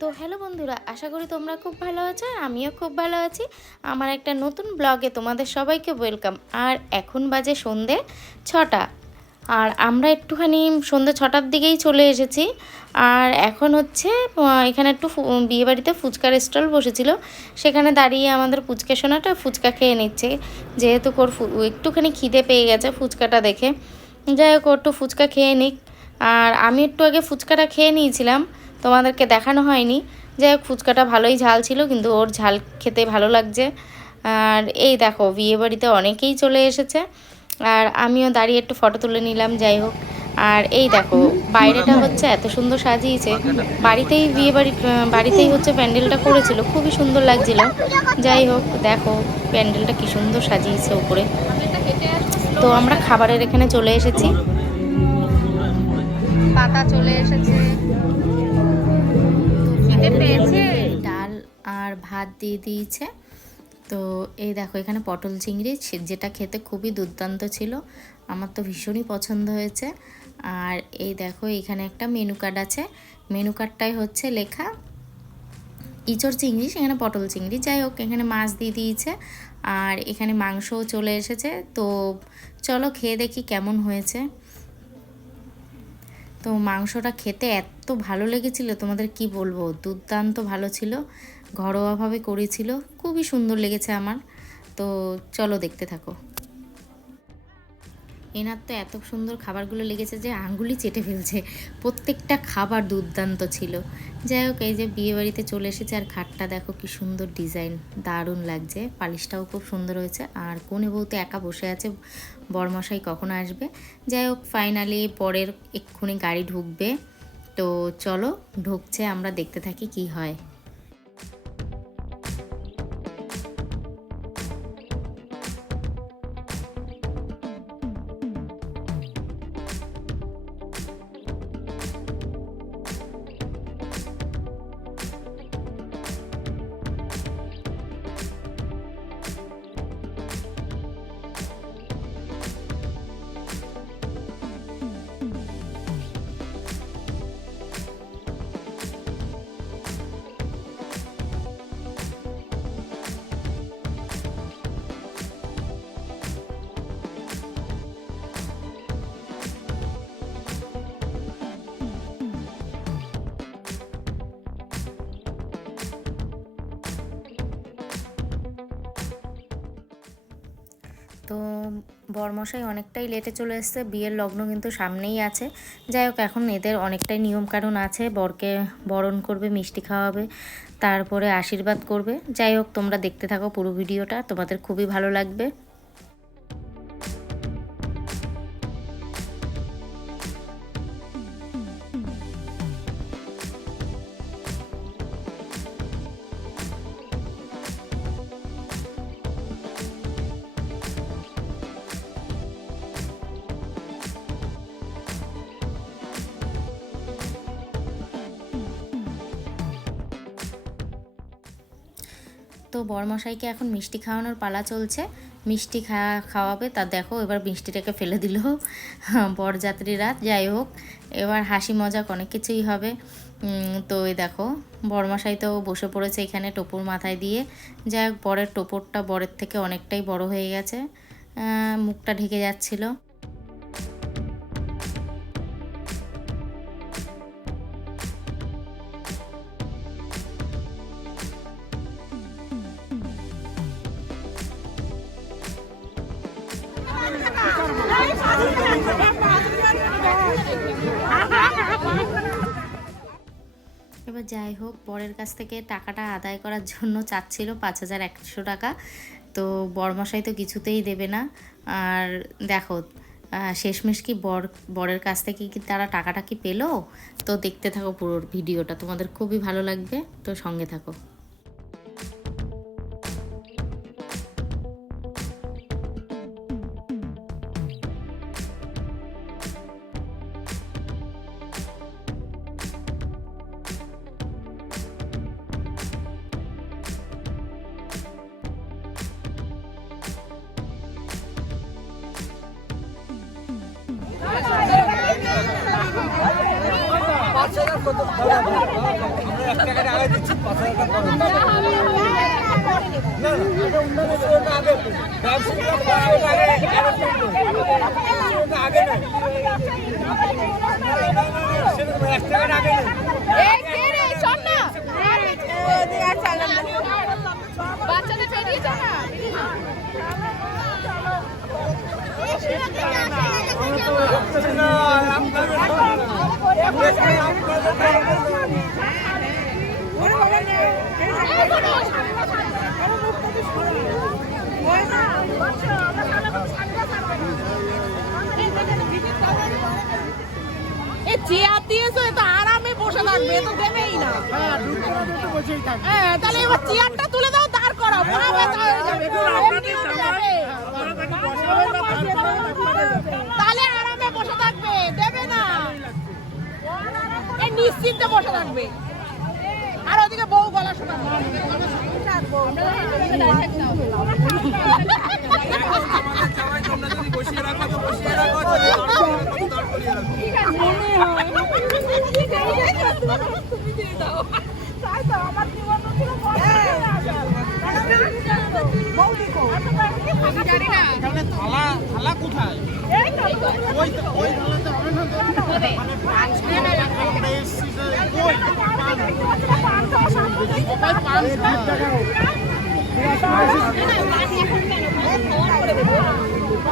তো হ্যালো বন্ধুরা, আশা করি তোমরা খুব ভালো আছো আর আমিও খুব ভালো আছি। আমার একটা নতুন ব্লগে তোমাদের সবাইকে ওয়েলকাম। আর এখন বাজে সন্ধে ছটা। আর আমরা একটুখানি সন্ধে ছটার দিকেই চলে এসেছি। আর এখন হচ্ছে এখানে একটু বিয়েবাড়িতে ফুচকার স্টল বসেছিল। সেখানে দাঁড়িয়ে আমাদের ফুচকা সোনাটা ফুচকা খেয়ে নিচ্ছে। যেহেতু ওর একটুখানি খিদে পেয়ে গেছে ফুচকাটা দেখে। যাই হোক একটু ফুচকা খেয়ে নিক। আর আমি একটু আগে ফুচকাটা খেয়ে নিয়েছিলাম। তোমাদেরকে দেখানো হয়নি। হোক, ফুচকাটা ভালোই ঝাল ছিল, কিন্তু ওর ঝাল খেতে ভালো লাগছে। আর এই দেখো, বিয়ে বাড়িতে অনেকেই চলে এসেছে। আর আমিও দাঁড়িয়ে একটু ফটো তুলে নিলাম, যাই হোক। আর এই দেখো, বাইরেটা হচ্ছে এত সুন্দর সাজিয়েছে। বাড়িতেই বিয়ে বাড়ি, বাড়িতেই হচ্ছে প্যান্ডেলটা করেছিল, খুবই সুন্দর লাগছিল। যাই হোক, দেখো, প্যান্ডেলটা কি সুন্দর সাজিয়েছে উপরে। তো আমরা খাবারের এখানে চলে এসেছি। পাতা চলে এসেছে। ডাল আর ভাত দিয়ে দিয়েছে। তো এই দেখো, এখানে পটল চিংড়ি যেটা খেতে খুবই দুর্দান্ত ছিল। আমার তো ভীষণই পছন্দ হয়েছে। আর এই দেখো, এখানে একটা মেনু কার্ড আছে। মেনু কার্ডটাই হচ্ছে লেখা, ইচড় চিংড়ি, সেখানে পটল চিংড়ি। যাই হোক, এখানে মাছ দিয়ে দিয়েছে। আর এখানে মাংসও চলে এসেছে। তো চলো খেয়ে দেখি কেমন হয়েছে। তো মাংসটা খেতে এত ভালো লেগেছিল, তোমাদের কি বলব? দুর্দান্ত ভালো ছিল, ঘরোয়াভাবে করেছিল, খুবই সুন্দর লেগেছে আমার। তো চলো দেখতে থাকো। এনার তো এত সুন্দর খাবারগুলো লেগেছে যে আঙ্গুলি চেটে ফেলছে। প্রত্যেকটা খাবার দুর্দান্ত ছিল। যাই হোক, এই যে বিয়ে বাড়িতে চলে এসেছে আর খাটটা, দেখো কি সুন্দর ডিজাইন। দারুণ লাগছে, পালিশটাও খুব সুন্দর হয়েছে। আর কোনে বউ তো একা বসে আছে বরমশাই কখন আসবে। যাই হোক ফাইনালি পরের এক্ষুনি গাড়ি ঢুকবে। তো চলো, ঢুকছে, আমরা দেখতে থাকি কি হয়। তো বরমশাই অনেকটাই লেটে চলে এসছে, বিয়ের লগ্ন কিন্তু সামনেই আছে। যাই হোক, এখন এদের অনেকটাই নিয়মকানুন আছে, বরকে বরণ করবে, মিষ্টি খাওয়াবে, তারপরে আশীর্বাদ করবে। যাই হোক, তোমরা দেখতে থাকো পুরো ভিডিওটা, তোমাদের খুবই ভালো লাগবে। তো বরমশাইকে এখন মিষ্টি খাওয়ানোর পালা চলছে। মিষ্টি খাওয়া খাওয়াবে, তা দেখো এবার মিষ্টিটাকে ফেলে দিল বরযাত্রীরা। যাই হোক, এবার হাসি মজাক অনেক কিছুই হবে। তো এই দেখো, বরমশাই তো বসে পড়েছে এখানে টোপর মাথায় দিয়ে। যাই হোক, বরের টোপরটা বরের থেকে অনেকটাই বড় হয়ে গেছে। মুখটা ঢেকে যাচ্ছিল। যাই হোক, বরের কাছ থেকে টাকাটা আদায় করার জন্য চাচ্ছিল পাঁচ হাজার একশো টাকা। তো বরমশাই তো কিছুতেই দেবে না। আর দেখো শেষমেশ কি বর, বরের কাছ থেকে কি তারা টাকাটা কি পেল? তো দেখতে থাকো পুরো ভিডিওটা। তোমাদের খুবই ভালো লাগবে। তো সঙ্গে থাকো। বাচ্চাদের বেরিয়ে যা না না, আপনাদের এ চেয়ার দিয়েছে তো আরামে বসে থাকবে এ তো দেবেই না। হ্যাঁ তাহলে এবার চেয়ারটা তুলে দাও দাঁড় করাও হয়ে যাবে। এমনি যাবে। তাহলে আরামে বসে থাকবে দেবে না। এ নিশ্চিন্তে বসে থাকবে। আর ওদিকে বউ গলা শোনা রাখো বসিয়ে রাখো যদি দাঁড় করিয়ে রাখো। আপনি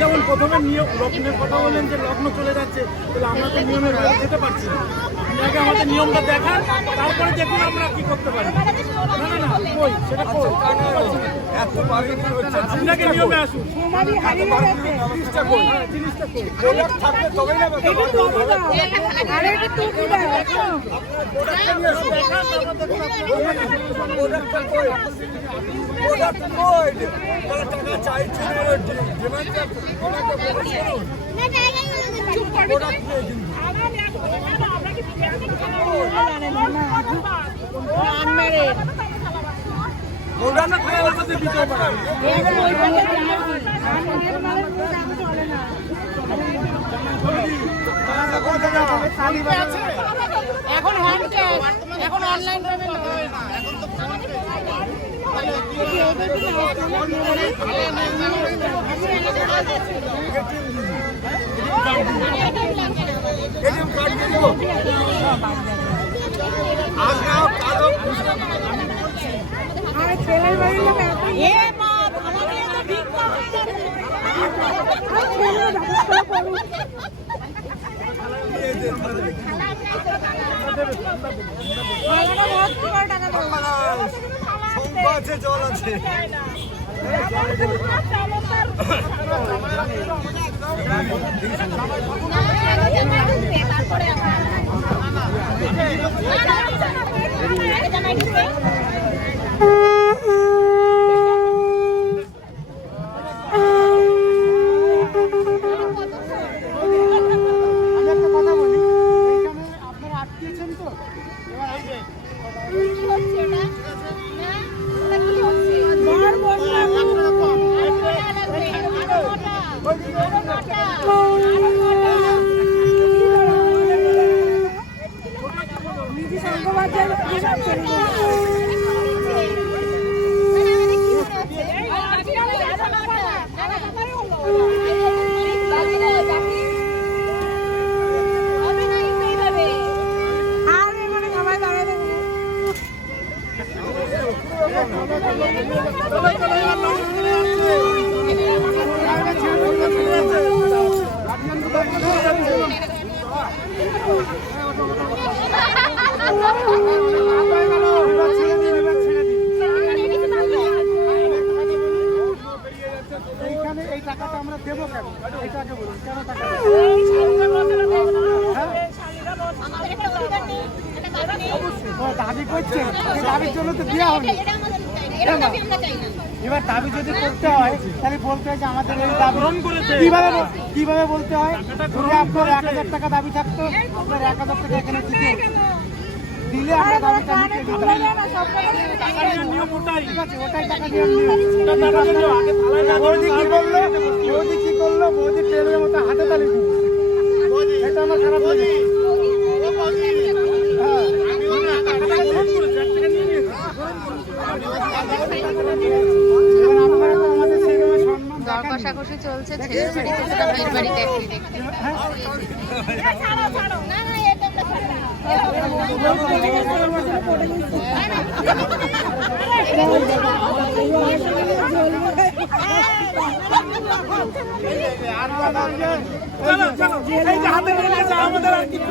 যেমন প্রথমে নিয়ম লগ্নের কথা বললেন যে লগ্ন চলে যাচ্ছে, তাহলে আমরা তো নিয়মের বাইরে যেতে পারছি না। আগে আমাদের নিয়মটা দেখান, তারপরে দেখুন আমরা কি করতে পারি। না না না, কই? সেটা আপনাকে নিয়মে আসুন bargaining এখন হ্যান্ড ক্যাশ এখন অনলাইন পেমেন্ট দিয়ে দিবো। আজ না হোক, কাল হোক, এ মা আমার মেয়ে তো ভিক্ষা হয়ে যাবে শঙ্খ জল আছে আমি একটা কথা বলি এইখানে আপনারা আটকেছেন তো এবার এই যে এবার ছেড়ে দিন এবার ছেড়ে দিন এইখানে এই টাকাটা আমরা দেবো কেন এটাকে বলুন কেন টাকা দেবো? ও, দাবি করছেন এই দাবির এবার দাবি যদি করতে হয় তাহলে বলতে হয় যে আমাদের এই দাবি কীভাবে কীভাবে বলতে হয়? আপনার এক হাজার টাকা দাবি থাকতো। আপনার এক হাজার টাকা এখানে দিতে দিলে আমরা নিতে দিতাম। টাকা ওটাই। না বৌদি কি করল বৌদি কি করল বৌদি ট্রেনের মতো হাতে তালি এটা আমার খারাপ লাগে হ্যাঁ এবার আপনারা তো আমাদের সেইভাবে সম্মান দর চলছে ছেলের বাড়ি থেকে না মেয়ের বাড়ি দেখতে। দেখতে আমাদের আর কিছু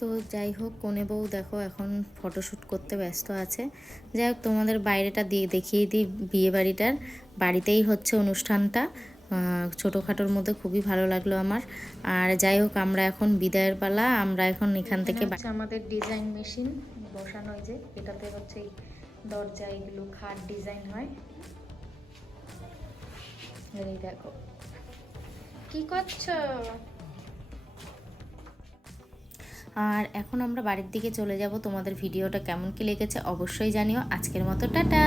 তো? যাই হোক কোনে বউ দেখো এখন ফটোশ্যুট করতে ব্যস্ত আছে। যাই হোক তোমাদের বাইরেটা দিয়ে দেখিয়ে দিই বিয়ে বাড়িটার বাড়িতেই হচ্ছে অনুষ্ঠানটা। ছোটোখাটোর মধ্যে খুবই ভালো লাগল আমার। আর যাই হোক আমরা এখন বিদায়ের পালা। আমরা এখন এখান থেকে আমাদের ডিজাইন মেশিন বসানো যে। এটাতে হচ্ছে এই দরজা এগুলো খাট ডিজাইন হয়। এই দেখো। কি করছ? আর এখন আমরা বাড়ির দিকে চলে যাব। তোমাদের ভিডিওটা কেমন কি লেগেছে অবশ্যই জানিও। আজকের মতো টাটা।